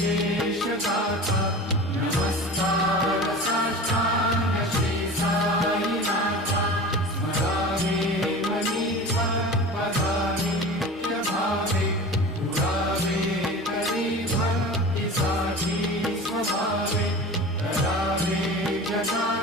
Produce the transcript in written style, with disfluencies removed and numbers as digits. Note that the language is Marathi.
शेषगाथा नमस्कार साष्टांग श्री साईनाथा स्मरावे मनीषा पदानि नित्यभावे पुरावे तरी भक्तिसाची स्वभावे करावे जगा